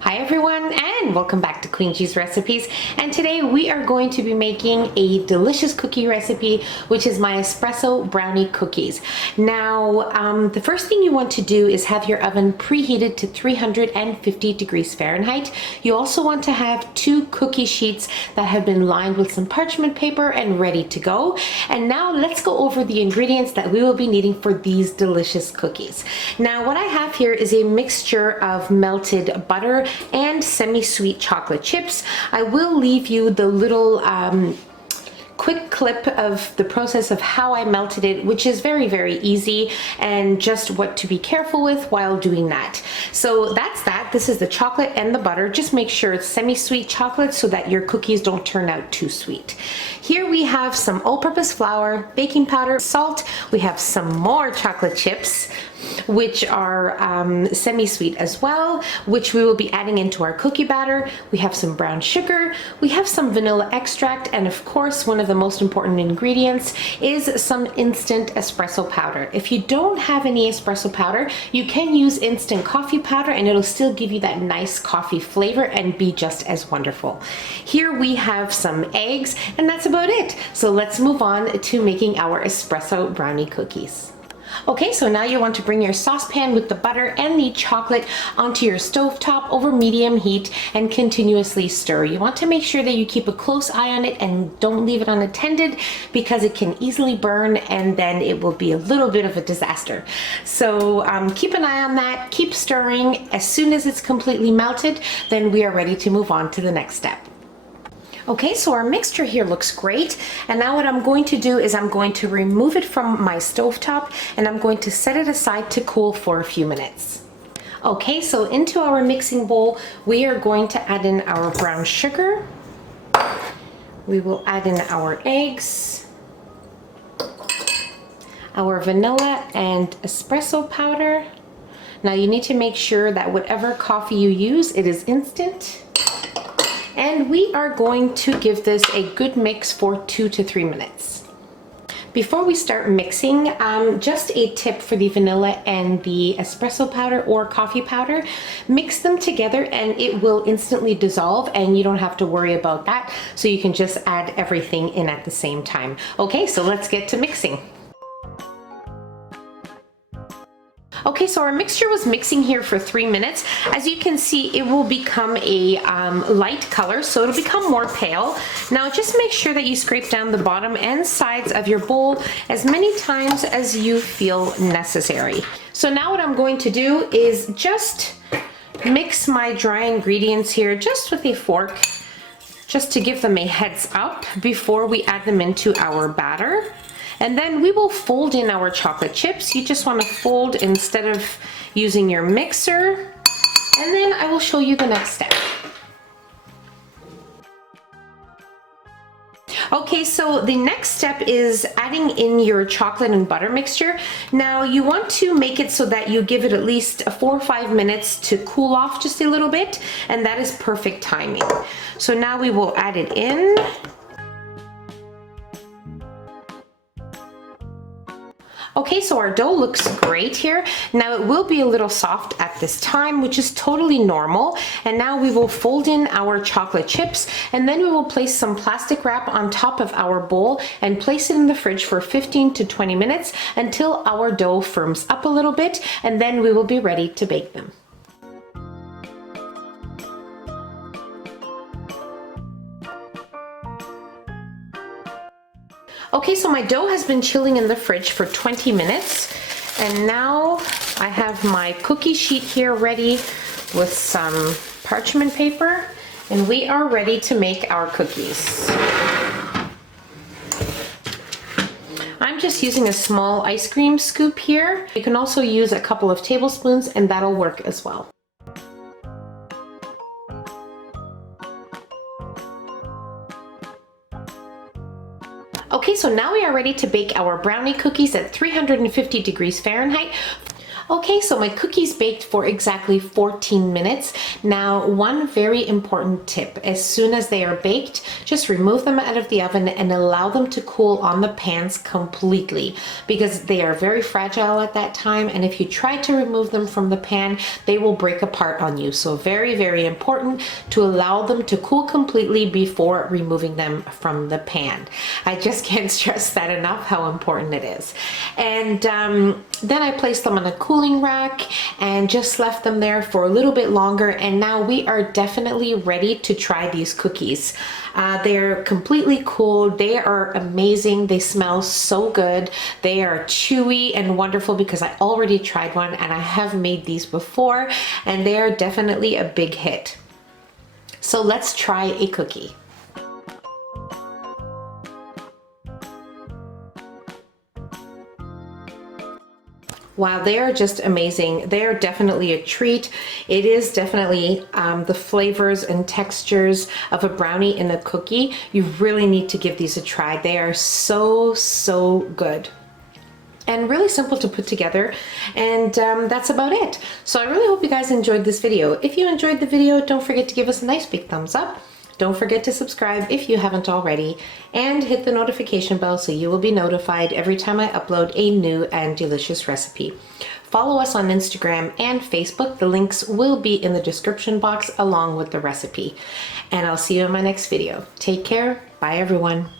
Hi everyone, and welcome back to Queen Cheese Recipes. And today we are going to be making a delicious cookie recipe, which is my espresso brownie cookies. Now, the first thing you want to do is have your oven preheated to 350 degrees Fahrenheit. You also want to have 2 cookie sheets that have been lined with some parchment paper and ready to go. And now let's go over the ingredients that we will be needing for these delicious cookies. Now, what I have here is a mixture of melted butter and semi-sweet chocolate chips. I will leave you the little quick clip of the process of how I melted it, which is very easy, and just what to be careful with while doing that. So that's that. This is the chocolate and the butter. Just make sure it's semi-sweet chocolate so that your cookies don't turn out too sweet. Here we have some all-purpose flour, baking powder, salt. We have some more chocolate chips, which are semi-sweet as well, which we will be adding into our cookie batter. We have some brown sugar, we have some vanilla extract, and of course one of the most important ingredients is some instant espresso powder. If you don't have any espresso powder, you can use instant coffee powder and it'll still give you that nice coffee flavor and be just as wonderful. Here we have some eggs, and that's about it. So let's move on to making our espresso brownie cookies. Okay, so now you want to bring your saucepan with the butter and the chocolate onto your stovetop over medium heat and continuously stir. You want to make sure that you keep a close eye on it and don't leave it unattended, because it can easily burn and then it will be a little bit of a disaster. So keep an eye on that, keep stirring. As soon as it's completely melted, then we are ready to move on to the next step. Okay, so our mixture here looks great, and now what I'm going to do is I'm going to remove it from my stovetop and I'm going to set it aside to cool for a few minutes. Okay, so into our mixing bowl we are going to add in our brown sugar. We will add in our eggs, our vanilla and espresso powder. Now you need to make sure that whatever coffee you use, it is instant. And we are going to give this a good mix for 2 to 3 minutes. Before we start mixing, just a tip for the vanilla and the espresso powder or coffee powder. Mix them together and it will instantly dissolve, and you don't have to worry about that. So you can just add everything in at the same time. Okay, so let's get to mixing. Okay, so our mixture was mixing here for 3 minutes. As you can see, it will become a light color, so it'll become more pale. Now just make sure that you scrape down the bottom and sides of your bowl as many times as you feel necessary. So now what I'm going to do is just mix my dry ingredients here just with a fork, just to give them a heads up before we add them into our batter. And then we will fold in our chocolate chips. You just want to fold instead of using your mixer. And then I will show you the next step. Okay, so the next step is adding in your chocolate and butter mixture. Now you want to make it so that you give it at least 4 or 5 minutes to cool off just a little bit, and that is perfect timing. So now we will add it in. Okay, so our dough looks great here. Now it will be a little soft at this time, which is totally normal. And now we will fold in our chocolate chips, and then we will place some plastic wrap on top of our bowl and place it in the fridge for 15 to 20 minutes until our dough firms up a little bit, and then we will be ready to bake them. Okay, so my dough has been chilling in the fridge for 20 minutes, and now I have my cookie sheet here ready with some parchment paper, and we are ready to make our cookies. I'm just using a small ice cream scoop here. You can also use a couple of tablespoons and that'll work as well. Okay, so now we are ready to bake our brownie cookies at 350 degrees Fahrenheit. Okay, so my cookies baked for exactly 14 minutes. Now, one very important tip, as soon as they are baked, just remove them out of the oven and allow them to cool on the pans completely, because they are very fragile at that time, and if you try to remove them from the pan, they will break apart on you. So very, very important to allow them to cool completely before removing them from the pan. I just can't stress that enough, how important it is. And then I placed them on a cooling rack and just left them there for a little bit longer, and now we are definitely ready to try these cookies. They're completely cool. They are amazing. They smell so good. They are chewy and wonderful because I already tried one and I have made these before, and they are definitely a big hit. So let's try a cookie. Wow, they are just amazing. They are definitely a treat. It is definitely the flavors and textures of a brownie in a cookie. You really need to give these a try. They are so, so good. And really simple to put together, and that's about it. So I really hope you guys enjoyed this video. If you enjoyed the video, don't forget to give us a nice big thumbs up. Don't forget to subscribe if you haven't already, and hit the notification bell so you will be notified every time I upload a new and delicious recipe. Follow us on Instagram and Facebook. The links will be in the description box along with the recipe. And I'll see you in my next video. Take care. Bye everyone.